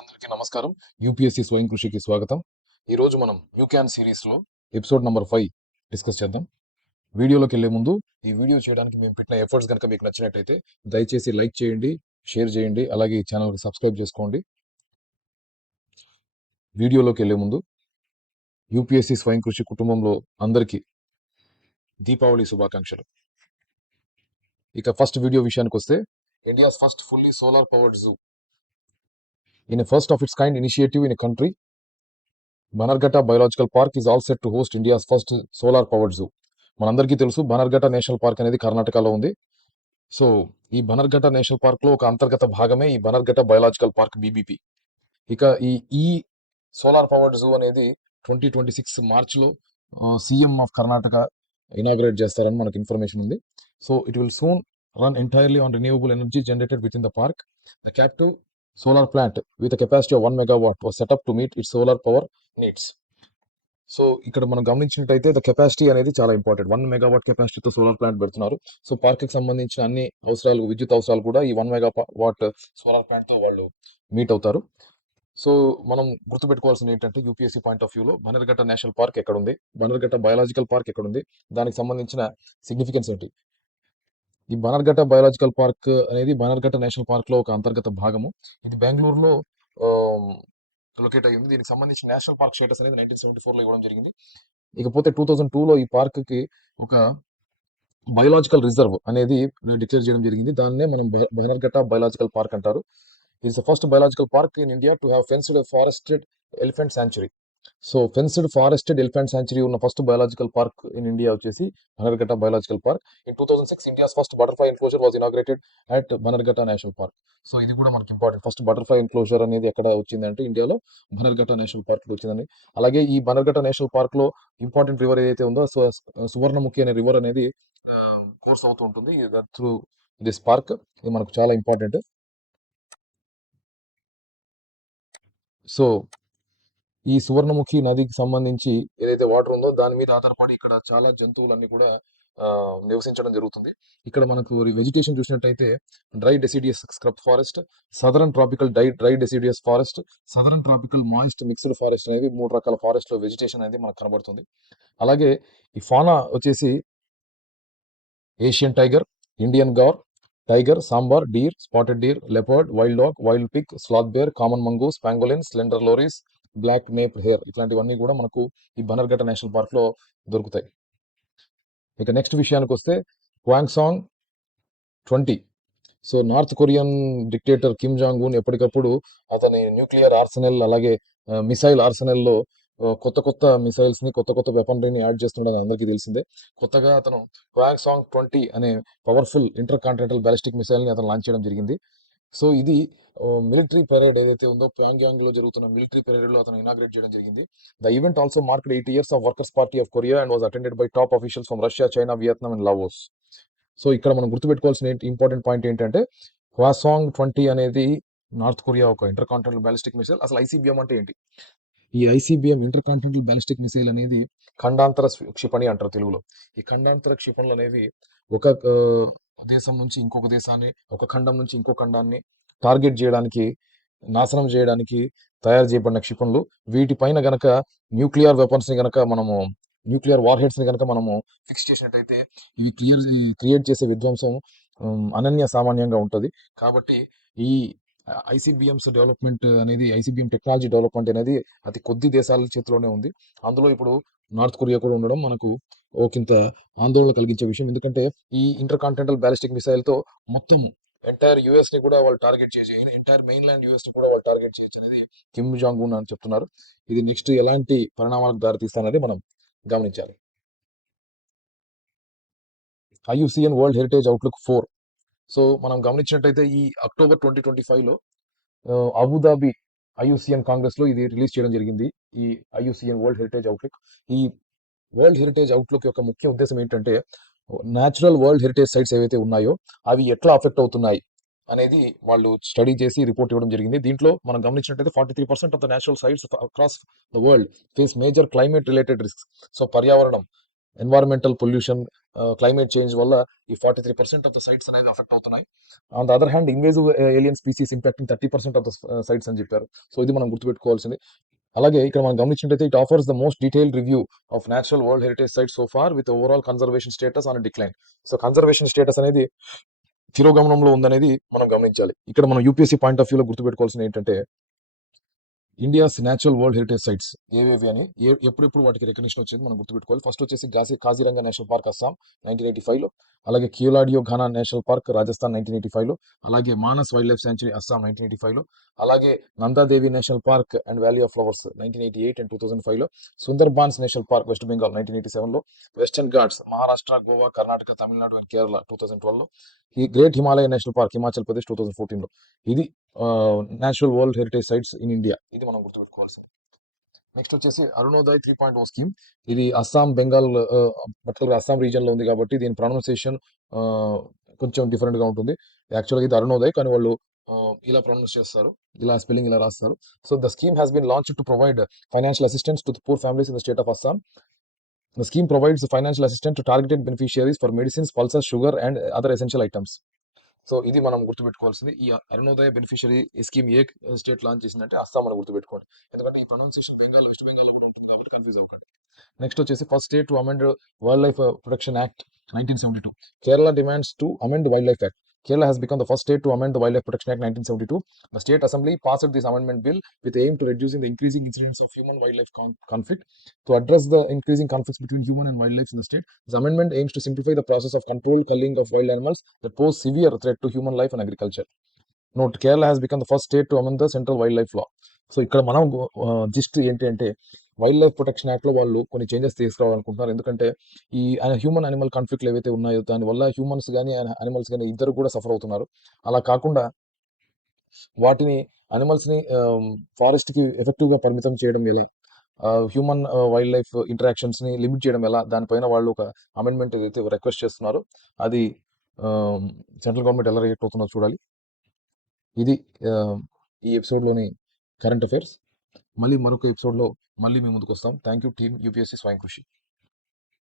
అందరికీ నమస్కారం. యూపీఎస్సీ స్వయం కృషికి స్వాగతం. ఈరోజు మనం యూ క్యాన్ సిరీస్లో ఎపిసోడ్ నెంబర్ 5 డిస్కస్ చేద్దాం. వీడియోలోకి వెళ్ళే ముందు ఈ వీడియో చేయడానికి మేము పెట్టిన ఎఫర్ట్స్ కనుక మీకు నచ్చినట్టయితే దయచేసి లైక్ చేయండి, షేర్ చేయండి, అలాగే ఈ ఛానల్కి సబ్స్క్రైబ్ చేసుకోండి. వీడియోలోకి వెళ్ళే ముందు యూపీఎస్సీ స్వయం కృషి కుటుంబంలో అందరికీ దీపావళి శుభాకాంక్షలు. ఇక ఫస్ట్ వీడియో విషయానికి వస్తే, India's first fully solar powered zoo in a first of its kind initiative in a country. Bannerghatta biological park is all set to host India's first solar powered zoo. మనందరికీ తెలుసు బనర్ఘట్ట నేషనల్ పార్క్ అనేది కర్ణాటకలో ఉంది. So ఈ బనర్ఘట్ట national park లో ఒక అంతర్గత భాగమే ఈ బనర్ఘట్ట బయోలాజికల్ పార్క్ బీబీపీ. ఇక ఈ సోలార్ పవర్డ్ జూ అనేది 2026 మార్చ్లో సీఎం ఆఫ్ కర్ణాటక ఇనాగ్రేట్ చేస్తారని మనకు ఇన్ఫర్మేషన్ ఉంది. So it will soon run entirely on renewable energy generated with in the park. The captive solar plant with a capacity of 1 megawatt was set up to meet its solar power needs. So ఇక్కడ మనం గమనించినట్టయితే the capacity అనేది చాలా important. 1 megawatt కెపాసిటీతో solar plant పెడుతున్నారు. So పార్క్కి సంబంధించిన అన్ని అవసరాలు, విద్యుత్ అవసరాలు కూడా ఈ 1 మెగావాట్ సోలార్ ప్లాంట్తో వాళ్ళు మీట్ అవుతారు. సో మనం గుర్తుపెట్టుకోవాల్సింది ఏంటంటే, యూపీఎస్సీ పాయింట్ ఆఫ్ వ్యూలో బనర్ఘట్ట నేషనల్ పార్క్ ఎక్కడుంది, బనర్ఘట్ట బయాలజికల్ పార్క్ ఎక్కడుంది, దానికి సంబంధించిన సిగ్నిఫికెన్స్ ఏంటి. ఈ బనర్ఘట్ట బయోలాజికల్ పార్క్ అనేది బనర్ఘట్ట నేషనల్ పార్క్ లో ఒక అంతర్గత భాగము. ఇది బెంగళూరులో లొకేట్ అయ్యింది. దీనికి సంబంధించి నేషనల్ పార్క్ స్టేటస్ అనేది 1974 లో ఇవ్వడం జరిగింది. ఇకపోతే 2002లో ఈ పార్క్ కి ఒక బయోలాజికల్ రిజర్వ్ అనేది డిక్లేర్ చేయడం జరిగింది. దాన్నే మనం బనర్ఘట్ట బయోలాజికల్ పార్క్ అంటారు. It's the first biological park in India to have fenced forested elephant sanctuary. So fenced forested elephant sanctuary ఉన్న first biological park in India వచ్చేసి Bannerghatta biological park. In 2006 India's first butterfly enclosure was inaugurated at Bannerghatta national park. So ఇది కూడా మనకి important. First butterfly enclosure అనేది ఎక్కడ వచ్చిందంటే ఇండియాలో బనర్ఘట్ట national park లో వచ్చిందని. అలాగే ఈ బనర్ఘట్ట నేషనల్ పార్క్ లో ఇంపార్టెంట్ రివర్ ఏదైతే ఉందో సువర్ణముఖి అనే రివర్ అనేది కోర్స్ అవుతూ ఉంటుంది త్రూ దిస్ పార్క్. ఇది మనకు చాలా ఇంపార్టెంట్. సో ఈ సువర్ణముఖి నదికి సంబంధించి ఏదైతే వాటర్ ఉందో దాని మీద ఆధారపడి ఇక్కడ చాలా జంతువులన్నీ కూడా నివసించడం జరుగుతుంది. ఇక్కడ మనకు వెజిటేషన్ చూసినట్టయితే dry deciduous scrub forest, southern tropical dry deciduous forest, southern tropical moist mixed forest అనేది 3 రకాల ఫారెస్ట్ లో వెజిటేషన్ అనేది మనకు కనబడుతుంది. అలాగే ఈ ఫానా వచ్చేసి Asian tiger, Indian gaur, tiger, sambar, deer, spotted deer, leopard, wild dog, wild pig, sloth bear, common mongoose, pangolin, slender loris, black naped hare ఇట్లాంటివన్నీ కూడా మనకు ఈ బనర్ఘట్ట నేషనల్ పార్క్ లో దొరుకుతాయి. ఇక నెక్స్ట్ విషయానికి వస్తే క్వాంగ్సాంగ్ 20. So north Korean dictator Kim Jong Un ఎప్పటికప్పుడు అతని న్యూక్లియర్ ఆర్సెనల్ అలాగే మిసైల్ ఆర్సెనల్లో కొత్త కొత్త మిసైల్స్ ని, కొత్త కొత్త వెపనరీని యాడ్ చేస్తుండడం అందరికీ తెలిసిందే. కొత్తగా అతను క్వాంగ్సాంగ్ 20 అనే powerful inter continental ballistic missile ని అతను లాంచ్ చేయడం జరిగింది. సో ఇది మిలిటరీ పెరేడ్ ఏదైతే ఉందో ప్యాంగ్యాంగ్ లో జరుగుతున్న మిలిటరీ పెరేడ్ లో అతను ఇనాగ్రేట్ చేయడం జరిగింది. The event also marked 8 years of workers party of Korea and was attended by top officials from Russia, China, Vietnam and Laos. So ఇక్కడ మనం గుర్తుపెట్టుకోవాల్సిన ఇంపార్టెంట్ పాయింట్ ఏంటంటే, క్వాసాంగ్ 20 అనేది నార్త్ కొరియా ఒక ఇంటర్ కాంటినెంటల్ బ్యాలిస్టిక్ మిసైల్. అసలు ICBM అంటే ఏంటి? ఈ ICBM inter continental ballistic missile అనేది ఖండాంతర క్షిపణి అంటారు తెలుగులో. ఈ ఖండాంతర క్షిపణులు అనేవి ఒక దేశం నుంచి ఇంకొక దేశాన్ని, ఒక ఖండం నుంచి ఇంకో ఖండాన్ని టార్గెట్ చేయడానికి, నాశనం చేయడానికి తయారు చేయబడిన క్షిపణులు. వీటిపైన గనక న్యూక్లియర్ వెపన్స్ ని గనక మనము, న్యూక్లియర్ వార్ హెడ్స్ ని గనక మనము ఫిక్స్ చేసినట్టయితే ఇవి క్రియేట్ చేసే విధ్వంసం అనన్య సామాన్యంగా ఉంటుంది. కాబట్టి ఈ ఐసీబీఎంస్ డెవలప్మెంట్ అనేది, ఐసీబీఎం టెక్నాలజీ డెవలప్మెంట్ అనేది అతి కొద్ది దేశాల చేతిలోనే ఉంది. అందులో ఇప్పుడు నార్త్ కొరియా కూడా ఉండడం మనకు ఒకంత ఆందోళన కలిగించే విషయం. ఎందుకంటే ఈ ఇంటర్ కాంటినెంటల్ బ్యాలిస్టిక్ మిసైల్ తో మొత్తం ఎంటైర్ యుఎస్ ని కూడా వాళ్ళు టార్గెట్ చేసి, ఎంటైర్ మెయిన్ ల్యాండ్ యుఎస్ ని కూడా వాళ్ళు టార్గెట్ చేయొచ్చు అనేది కిమ్ జాంగ్ ఉన్ అని చెప్తున్నారు. ఇది నెక్స్ట్ ఎలాంటి పరిణామాలకు దారితీస్తానది మనం గమనించాలి. IUCN world heritage outlook 4. So మనం గమనించినట్టయితే ఈ అక్టోబర్ 2025లో అబుదాబి ఐయుసిఎన్ కాంగ్రెస్ లో ఇది రిలీజ్ చేయడం జరిగింది. ఈ ఐయుసిఎన్ వరల్డ్ హెరిటేజ్ అవుట్లుక్. ఈ వరల్డ్ హెరిటేజ్ అవుట్లుక్ యొక్క ముఖ్య ఉద్దేశం ఏంటంటే, న్యాచురల్ వరల్డ్ హెరిటేజ్ సైట్స్ ఏవైతే ఉన్నాయో అవి ఎట్లా అఫెక్ట్ అవుతున్నాయి అనేది వాళ్ళు స్టడీ చేసి రిపోర్ట్ ఇవ్వడం జరిగింది. దీంట్లో మనం గమనించినట్టయితే 43% of the natural sites across the world face major climate related risks. So పర్యావరణం, ఎన్వైరన్మెంటల్ పొల్యూషన్, క్లైమేట్ చేంజ్ వల్ల ఈ 43% ఆఫ్ ద సైట్స్ అనేది అఫెక్ట్ అవుతున్నాయి. On the other hand invasive alien species impacting 30% of the sites అని చెప్పారు. So ఇది మనం గుర్తుపెట్టుకోవాల్సింది. అలాగే ఇక్కడ మనం గమనించినట్లయితే it offers the most detailed review of natural world heritage site so far with overall conservation status on decline. So conservation status అనేది తిరోగమనంలో ఉందనేది మనం గమనించాలి. ఇక్కడ మనం యూపీఎస్సీ పాయింట్ ఆఫ్ వ్యూలో గుర్తుపెట్టుకోవాల్సింది ఏంటంటే India's natural world heritage sites ఏవేవి అని ఎప్పుడెప్పుడు వాటికి రికగ్నిషన్ వచ్చింది మనం గుర్తుపెట్టుకోవాలి. ఫస్ట్ వచ్చేసి కాజీరంగా నేషనల్ పార్క్ అస్సాం 1985లో, అలాగే కియోలాడియో ఘానా నేషనల్ పార్క్ రాజస్థాన్ 1985లో, అలాగే Manas Wild Life Sanctuary Assam 1985లో, అలాగే Nanda Devi National Park and Valley of Flowers 1988 and 2005లో, సుందర్బాన్స్ నేషనల్ పార్క్ వెస్ట్ బెంగాల్ 1987లో, వెస్టర్న్ ఘాట్స్ మహారాష్ట్ర, గోవా, కర్ణాటక, తమిళనాడు అండ్ కేరళ 2012లో, ఈ Great Himalaya National Park Himachal Pradesh 2014లో. ఇది natural world heritage sites in India. ఇది మనం గుర్తుపెట్టుకోవాల్సింది. నెక్స్ట్ వచ్చేసి అరుణోదయ్ 3.0 స్కీమ్. ఇది అస్సాం, బెంగాల్, పర్టికులర్ అస్సాం రీజన్ లో ఉంది కాబట్టి దీని ప్రొనౌన్సియేషన్ కొంచెం డిఫరెంట్ గా ఉంటుంది. యాక్చువల్గా ఇది అరుణోదయ్, కానీ వాళ్ళు ఇలా ప్రొనౌన్స్ చేస్తారు, ఇలా స్పెల్లింగ్ ఇలా రాస్తారు. So the scheme has been launched to provide financial assistance to poor families in the state of Assam. The scheme provides financial assistance to targeted beneficiaries for medicines, pulses, sugar, and other essential items. So ఇది మనం గుర్తుపెట్టుకోవాల్సింది. ఈ Arunodaya beneficiary scheme ఏ state launch చేసిందంటే అస్సాం మనం గుర్తుపెట్టుకోండి. ఎందుకంటే ఈ pronunciation Bengal, west Bengal కూడా ఉంటుంది కాబట్టి కన్ఫ్యూజ్ అవ్వకండి. నెక్స్ట్ వచ్చేసి first state to amend wild life protection act 1972. Kerala demands to amend the Wildlife Act. Kerala has become the first state to amend the Wildlife Protection Act 1972. The state assembly passed this amendment bill with aim to reducing the increasing incidence of human-wildlife conflict. To address the increasing conflicts between human and wildlife in the state, this amendment aims to simplify the process of controlled culling of wild animals that pose severe threat to human life and agriculture. Note, Kerala has become the first state to amend the Central Wildlife Law. So ఇక్కడ మనం gist ఏంటి అంటే wild life protection act లో వాళ్ళు కొన్ని changes తీసుకురావాలనుకుంటున్నారు. ఎందుకంటే ఈ human animal కాన్ఫ్లిక్ట్లు ఏవైతే ఉన్నాయో దానివల్ల హ్యూమన్స్ కానీ అనిమల్స్ కానీ ఇద్దరు కూడా సఫర్ అవుతున్నారు. అలా కాకుండా వాటిని అనిమల్స్ ని ఫారెస్ట్ కి ఎఫెక్టివ్ గా పరిమితం చేయడం ఎలా, హ్యూమన్ వైల్డ్ లైఫ్ ఇంటరాక్షన్స్ ని లిమిట్ చేయడం ఎలా, దానిపైన వాళ్ళు ఒక అమెండ్మెంట్ ఏదైతే రిక్వెస్ట్ చేస్తున్నారో అది సెంట్రల్ గవర్నమెంట్ ఎలా రియాక్ట్ అవుతుందో చూడాలి. ఇది ఈ ఎపిసోడ్లోని కరెంట్ అఫైర్స్. మళ్ళీ మరొక ఎపిసోడ్లో మళ్ళీ మేము ముందుకు వస్తాం. థ్యాంక్ యూ టీమ్ యూపీఎస్సీ స్వయం కృషి.